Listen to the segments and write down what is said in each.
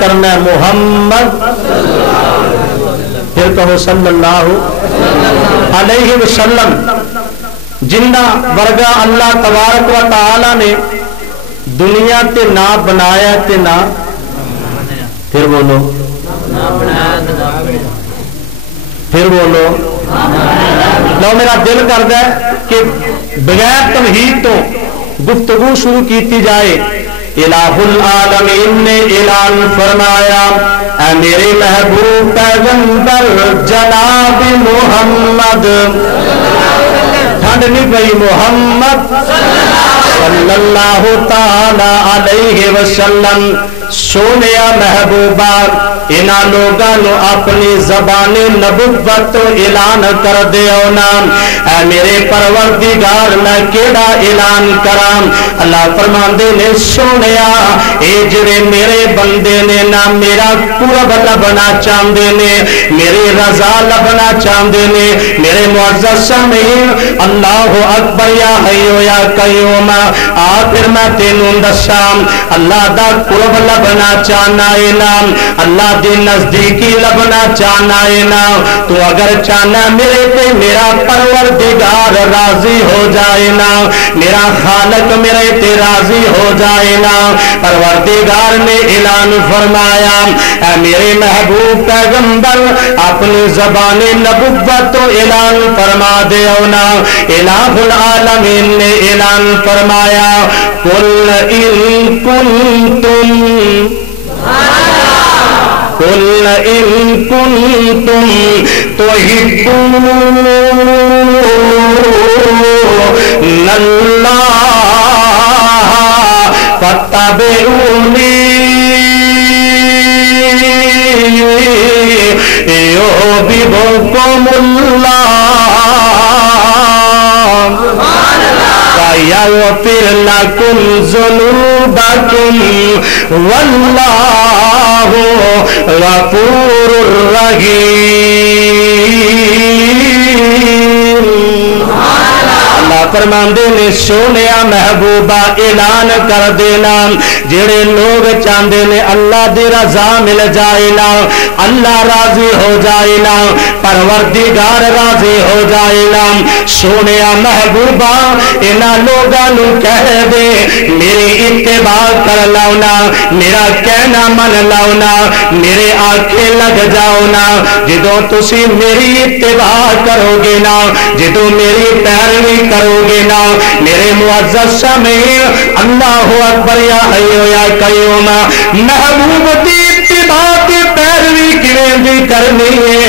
کرنا ہے محمد، پھر کہو صلی اللہ علیہ وسلم. جنہ ورگا اللہ تبارک و تعالی نے دنیا تے نہ بنایا تے نہ، پھر بولو پھر بولو. لو میرا دل کرتا ہے کہ بغیر تمہید تو گفتگو شروع کیتی جائے. الہ العالمین نے اعلان فرمایا اے میرے محبوب پیغمبر جناب محمد، ٹھنڈ نہیں پئی، محمد صلی اللہ تعالی علیہ وسلم سونے محبوبہ انہاں لوگاں نو اپنی زبان نبوت تو اعلان کر دیو نا. اے میرے پروردگار میں کیڑا اعلان کراں؟ اللہ فرماندے نے سونیا اے جڑے میرے بندے نے نا میرا قرب لبنا چاہندے نے، میری رضا لبنا چاہندے نے، میرے معزز سامعین اللہ اکبر یا حی یا قیوم. آخر میں تینوں دساں اللہ دا قرب لبنا چاہنا ہے نا، اللہ دی نزدیکی لبنا چاہنا ہے نا، تو اگر چاہنا میرے تے میرا پروردگار راضی ہو جائے نا، میرا خالق میرے تے راضی ہو جائے نا. پروردگار نے اعلان فرمایا اے میرے محبوب پیغمبر اپنی زبان نبوت تو اعلان فرما دیو نا. الہ العالمین نے اعلان فرمایا قل ان کنتم قل ان کنتم تحبون اللہ فاتبعونی یحببکم اللہ وَيَغْفِرْ لَكُمْ ذُنُوبَكُمْ وَاللَّهُ غَفُورٌ رَحِيمٌ. اللہ فرماندے نے سونیا محبوبہ اعلان کر دینا جڑے لوگ چاہتے نے اللہ دی رضا مل جائے نا، اللہ راضی ہو جائے نا، پروردگار راضی ہو جائے نا. سونیا محبوبہ انہاں لوگاں نو کہہ دے میری اتباع کر لاؤنا، میرا کہنا من لاؤنا، میرے آنکھیں لگ جاؤنا. جدوں تسی میری اتباع کرو گے نا، جدوں میری پیروی کرو گے نا میرے معزز سامعین اللہ اکبر یا حی یا قیوم. محبوب دی اتباع کی پیروی کیویں دی کرنی ہے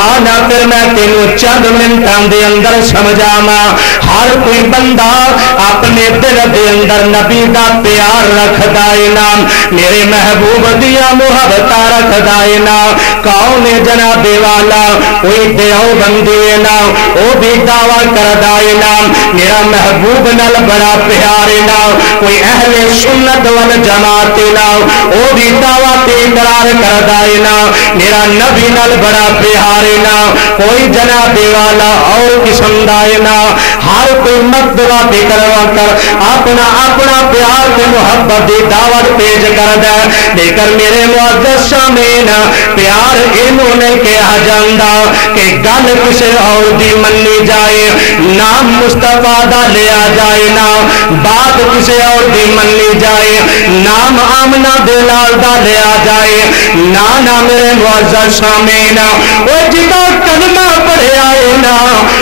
آنا پھر میں تینوں چند منٹاں دے اندر سمجھاواں. ہر کوئی بندہ اپنے دل دے اندر نبی دا پیار رکھدا ہے نا، میرے محبوب دیا محبتاں رکھدا ہے نا. کون ہے جناب والا؟ کوئی دیوبندی ہے نا، وہ بھی دعویٰ کردا ہے نا میرا محبوب نال بڑا پیار ہے نا. کوئی اہل سنت والجماعت نا، وہ بھی دعویٰ تے اقرار کردا ہے نا میرا نبی نال بڑا پیار ہے نا. کوئی جناب والا اور قسم دا ہے نا، ہر کوئی مدعا بھی کروا کر اپنا اپنا پیار تے محبت دی دعوت پیش کردا ہے. لیکن میرے معزز سامعین پیار انہوں نے کہا جاندا کہ گل کسے اور دی منی جائے، نام مصطفیٰ دا لیا جائے نا، بات کسے اور دی منی جائے، نام آمنہ دلال دا لیا جائے نا. میرے معزز سامعین وہ جتا کلمہ پڑھے آئے نا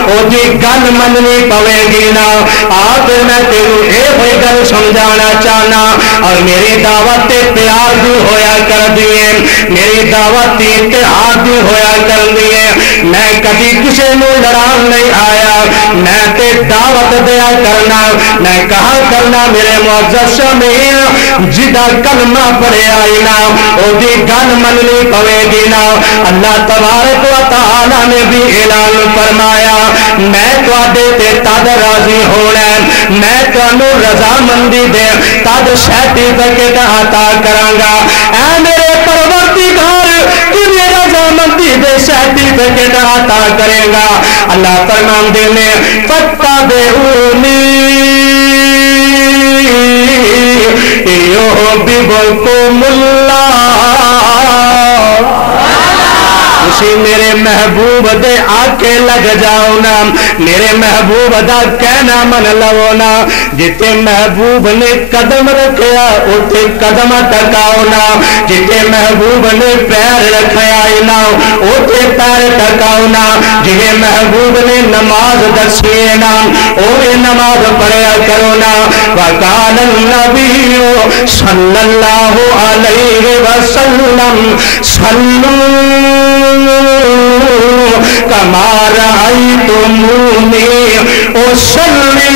وہ دی گل مننی پوے گی نا. آپ میں تیروں اے ہوئی گل سمجھانا چاہنا اور میری دعوت پیار دی ہویا کر دیئے، میری دعوت اتحاد دی ہویا کر دیئے. میں کبھی کسی نو لڑان نہیں آیا، میں تے دعوت دیا کرنا، میں کہا کرنا میرے معزز سامعین جدا کلمہ پڑھے آئی نا او دی گل مننی پوے گی نا. اللہ تبارک و تعالی نے بھی اعلان فرمایا میں تواڈے تے تد راضی ہونا، میں تانوں رضا مندی دے تد سرٹیفکیٹ عطا کراں گا. اے میرے پروردگار تیری رضا مندی دے سرٹیفکیٹ عطا کرے گا. اللہ فرماندے نے فاتبعونی یحببکم اللہ محبوب دے آکے لگ جاؤ نا میرے محبوب دا کہنا من لو نا جتے محبوب نے قدم رکھیا اتے قدم ٹکاؤ نا جتے محبوب نے پیر رکھیا نا اتے پیر ٹکاؤ نا جنہیں محبوب نے نماز دسیے نا اوے نماز پڑھیا کرو نا وقال النبی صلی اللہ علیہ وسلم صلو کما رأیتمونی اصلی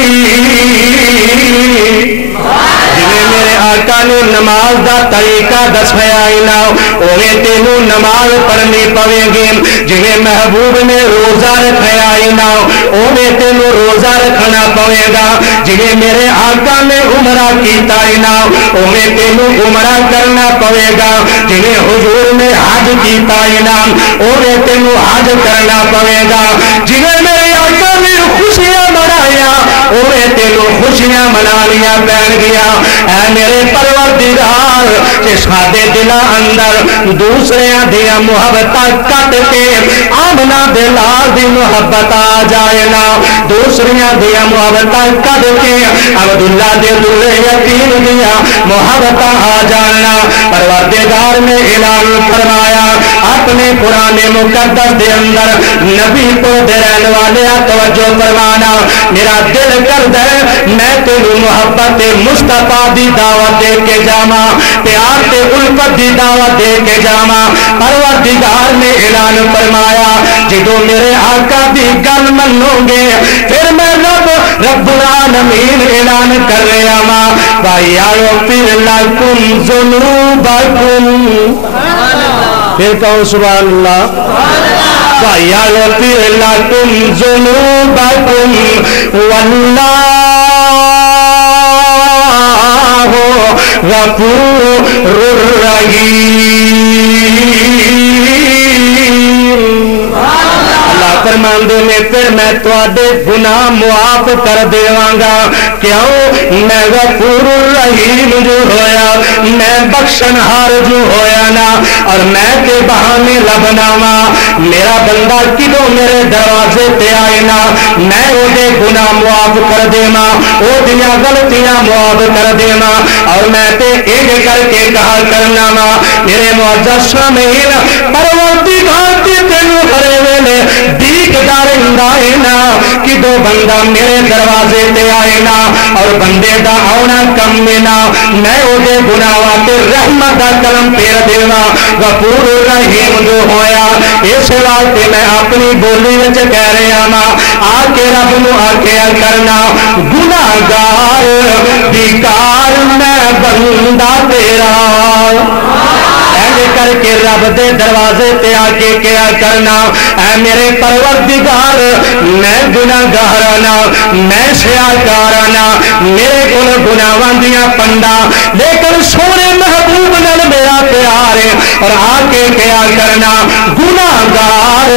جنہیں میرے آقا نے نماز دا طریقہ دسیا نا اوے تینوں نماز پڑھنی پوے گی جنہیں محبوب نے روزہ رکھیا نا اوے تینوں روزہ رکھنا پوے گا جنہیں میرے آقا نے عمرہ کیتا نا اوے تینوں عمرہ کرنا پوے گا جنہیں حضور نے حج کیتا نا اوے تینوں حج کرنا پوے گا جنہیں میرے آقا نے خوشیاں منایا اوے تینوں خوشیاں منانیاں پہن گیا اے میرے پروردگار کہ سادے دلہ اندر دوسرے دیا محبت کٹ کے آمنہ دلال دی محبت آ جائے نا دوسری دیا محبت کٹ کے عبداللہ دے دلے یقین دیا محبت آ جانا پروردگار نے اعلان فرمایا اپنے قرآن مقدس دے اندر نبی کو درین والے توجہ فرمانا میرا دل کر دے میں تینوں محبت مصطفیٰ دی دعوت دے کے جاما پیار تے الفت دی دعوت دے کے جاما پروردگار نے اعلان فرمایا جدو میرے آقا دی گل منو گے پھر میں رب العالمین اعلان کر رہا ماں وَيَغْفِرْ لَكُمْ ذُنُوبَكُمْ پھر کہو سبحان اللہ وَيَغْفِرْ لَكُمْ ذُنُوبَكُمْ وَاللَّهُ غَفُورٌ رَحِيمٌ فرماندے نے پھر میں تواڈے گناہ معاف کر دیواں کیوں میں غفور الرحیم جو ہویا میں بخشن ہار جو ہویا نا اور میں کے بہانے لبنا وا میرا بندہ کدو میرے دروازے تے آئے نا میں او دے گناہ معاف کر دیواں او دیاں غلطیاں معاف کر دیواں اور میں تے ایک کر کے کہا کرنا وا میرے معزز سامعین پروردگار دی تینوں ہرے ویلے کہ دو بندہ میرے دروازے تے آئے نا اور بندے دا آنا کم میں نا میں او دے گناہاں تے رحمت دا کلم پھیر دیواں غفور رحیم جو ہویا اس واسطے میں اپنی بولی وچ کہہ رہا ہاں آ کے رب نو آکھیا کرنا گناہگار بیکار میں بندہ تیرا کر کے رب دے دروازے تے آکے کیا کرنا اے میرے پروردگار میں گناہگارانا میں سیاکارانا میرے کول گناہاں دیاں پنڈا لیکن سونے محبوب نال میرا پیار ہے اور آکے کیا کرنا گناہگار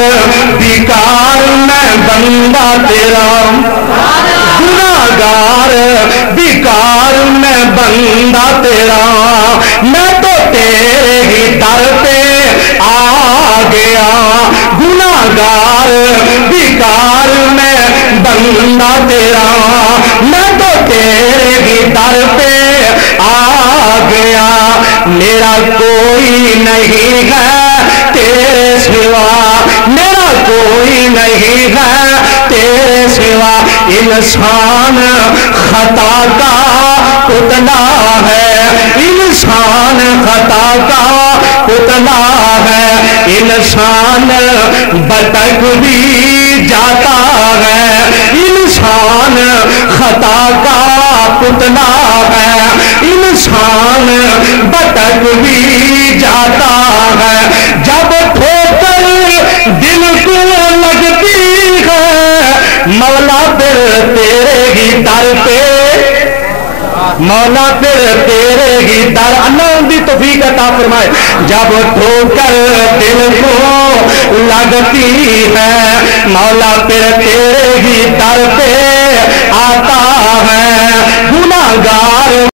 بیکار میں بندہ تیرا گناہگار بیکار میں بندہ تیرا میں تو تیرے ہی در پہ آ گیا گناہگار بیکار میں بندہ تیرا میں تو تیرے ہی در پہ آ گیا میرا کوئی نہیں ہے تیرے سوا میرا کوئی نہیں ہے تیرے سوا انسان خطا کا پتلا ہے انسان خطا کا پتلا ہے انسان بھٹک بھی جاتا ہے انسان خطا کا پتلا ہے انسان بھٹک بھی جاتا ہے جب ٹھوکر دل کو لگتی ہے مولا پھر تیرے ہی در پہ مولا پھر تیرے ہی در اللہ دی توفیق عطا فرمائے جب ٹھوکر دل کو لگتی ہے مولا پھر تیرے ہی در پہ آتا ہے گناہگار